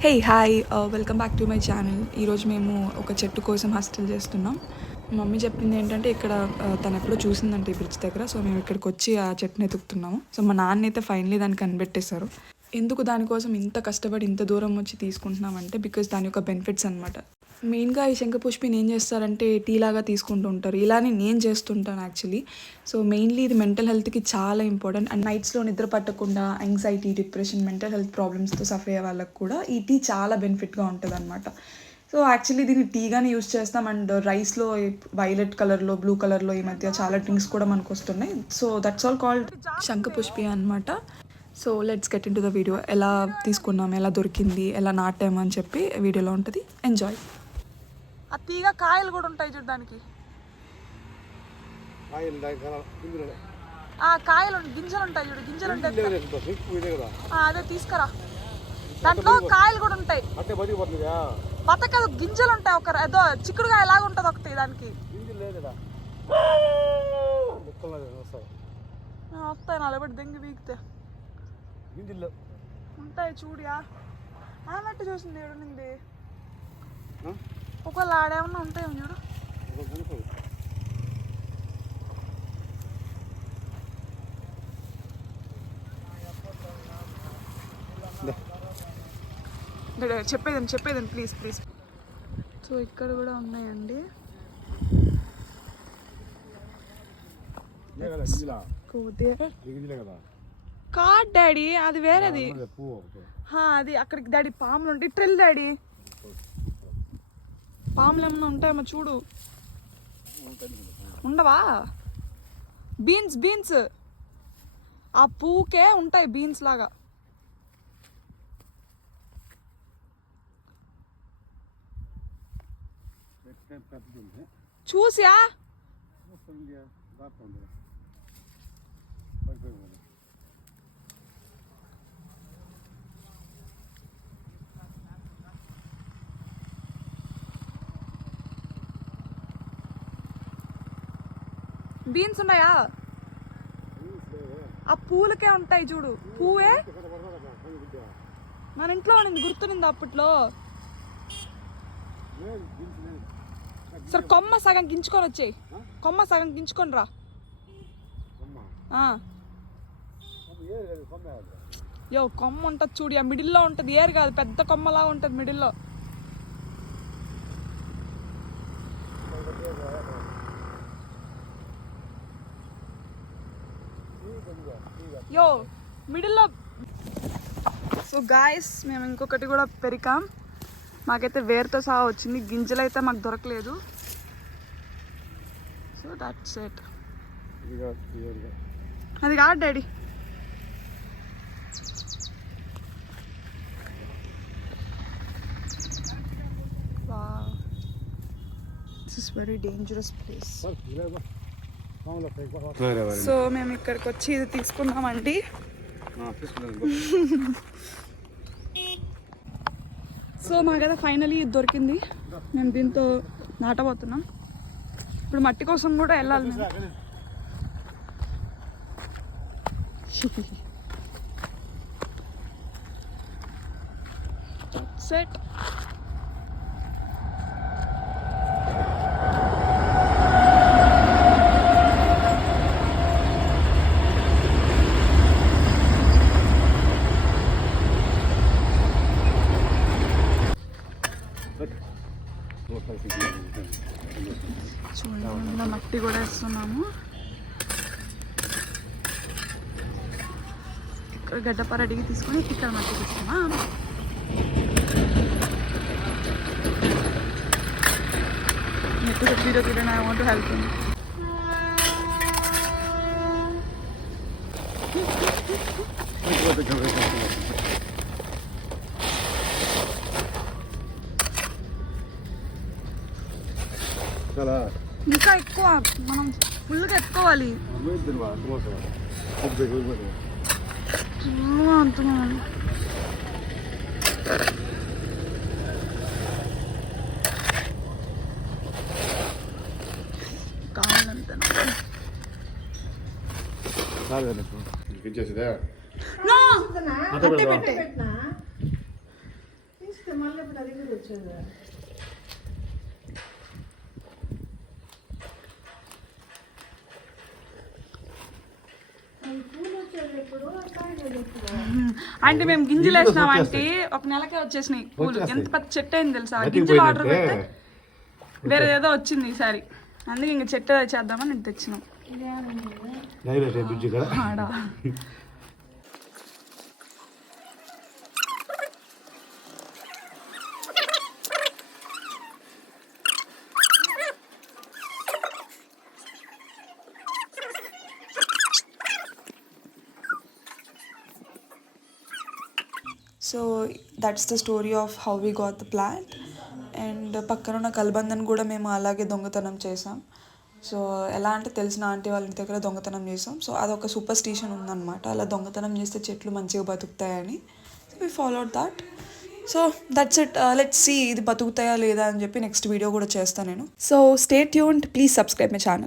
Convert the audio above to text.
Hey hi welcome back to my channel. ఈరోజు మేము ఒక చెట్టు కోసం హస్టల్ చేస్తున్నాం. మమ్మీ చెప్పింది ఏంటంటే ఇక్కడ తను ఎప్పుడో చూసిందంటే ఈ బ్రిడ్జ్ దగ్గర. సో మేము ఇక్కడికి వచ్చి ఆ చెట్టుని ఎతుకుతున్నాము. సో మా నాన్న అయితే ఫైనలీ దాన్ని కనిపెట్టేశారు. ఎందుకు దానికోసం ఇంత కష్టపడి ఇంత దూరం వచ్చి తీసుకుంటున్నామంటే బికాజ్ దాని యొక్క బెనిఫిట్స్ అనమాట. మెయిన్గా ఈ శంఖపుష్పిని ఏం చేస్తారంటే టీ లాగా తీసుకుంటూ ఉంటారు. ఇలానే నేను చేస్తుంటాను యాక్చువల్లీ. సో మెయిన్లీ ఇది మెంటల్ హెల్త్కి చాలా ఇంపార్టెంట్. అండ్ నైట్స్లో నిద్ర పట్టకుండా యాంగ్జైటీ, డిప్రెషన్, మెంటల్ హెల్త్ ప్రాబ్లమ్స్తో సఫర్ అయ్యే వాళ్ళకి కూడా ఈ టీ చాలా బెనిఫిట్గా ఉంటుంది అనమాట. సో యాక్చువల్లీ దీన్ని టీగానే యూస్ చేస్తాం. అండ్ రైస్లో వైలెట్ కలర్లో, బ్లూ కలర్లో ఈ మధ్య చాలా డ్రింక్స్ కూడా మనకు వస్తున్నాయి. సో దట్స్ ఆల్ కాల్డ్ శంఖపుష్పి అనమాట. So let's get into the video. ఎలా తీసుకున్నాం, ఎలా దొరికింది, ఎలా నాటాము అని చెప్పి వీడియోలో ఉంటుంది. ఎంజాయ్. ఆ తీగ కాయలు కూడా ఉంటాయి చూడడానికి. కాయలు గింజలు ఉంటాయి చూడు, గింజలు ఉంటాయి. అదే తీసుకురా, దాంట్లో కాయలు కూడా ఉంటాయి. బతకదు, గింజలు ఉంటాయి. ఒక ఏదో చిక్కుడుగా ఎలాగ ఉంటుంది ఒకటి దానికి. వస్తాయి నలబడి దెంగి వీగితే ఉంటాయి చూడియా. ఆమెట్టు చూసింది ఏడునింది. ఒకవేళ ఆడేమన్నా ఉంటాయేమో చూడు. చెప్పేదండి ప్లీజ్ ప్లీజ్. సో ఇక్కడ కూడా ఉన్నాయండి. కాడ్ డాడీ, అది వేరేది. అది అక్కడికి డాడీ పాములు ఉంటాయి. ట్రిల్ డాడీ, పాములు ఏమన్నా ఉంటాయేమో చూడు. ఉండవా? బీన్స్ బీన్స్ ఆ పువ్వుకే ఉంటాయి, బీన్స్ లాగా. చూసా బీన్స్ ఉన్నాయా? ఆ పూలకే ఉంటాయి చూడు. పువ్వే మన ఇంట్లో ఉండింది, గుర్తునింది అప్పట్లో. సరే కొమ్మ సగం గించుకొని వచ్చేయి. కొమ్మ సగం గించుకొని రా. యో కొమ్మ ఉంటుంది చూడు, ఆ మిడిల్లో ఉంటుంది. ఏరు కాదు, పెద్ద కొమ్మలా ఉంటుంది మిడిల్లో. యో మిడిల్లో. సో గాయస్, మేము ఇంకొకటి కూడా పెరికాం. మాకైతే వేరుతో సహా వచ్చింది, గింజలు అయితే మాకు దొరకలేదు. So that's it. అది కాదు daddy. This is very dangerous place. So మేము ఇక్కడికి వచ్చి ఇది తీసుకున్నామండి. సో మాకైతే ఫైనలీ ఇది దొరికింది. మేము దీంతో నాటబోతున్నాం. ఇప్పుడు మట్టి కోసం కూడా వెళ్ళాలి. సెట్. చూడండి, మట్టి కూడా వేస్తున్నాము. ఇక్కడ గడ్డపార అడిగి తీసుకొని ఇక్కడ మట్టి తీస్తామా. వీడియో తీయడం I want to help him. ఇంకా ఎక్కువ మనం ఫుల్గా ఎత్తుకోవాలి. కావాలంటే మళ్ళీ ఇప్పుడు అది కూడా వచ్చేది. అంటే మేము గింజలు వేసినాం అంటే ఒక నెలకే వచ్చేసినాయి పూలు. ఎంత పెద్ద చెట్టు అయింది తెలుసా? గింజలు ఆర్డర్ పెడితే వేరే ఏదో వచ్చింది ఈసారి. అందుకే ఇంక చెట్టు చేద్దామని నేను తెచ్చినాం ఆడ. So that's the story of how we got the plant. And పక్కన ఉన్న కల్బందన్ కూడా మేము అలాగే దొంగతనం చేసాం. సో ఎలా అంటే తెలిసిన ఆంటీ వాళ్ళ ఇంటి దగ్గర దొంగతనం చేసాం. సో అదొక సూపర్ స్టిషన్ ఉందన్నమాట, అలా దొంగతనం చేస్తే చెట్లు మంచిగా బతుకుతాయని. So we followed that. So that's it. Let's see ఇది బతుకుతాయా లేదా అని చెప్పి నెక్స్ట్ వీడియో కూడా చేస్తాను నేను. So stay tuned, please subscribe my channel.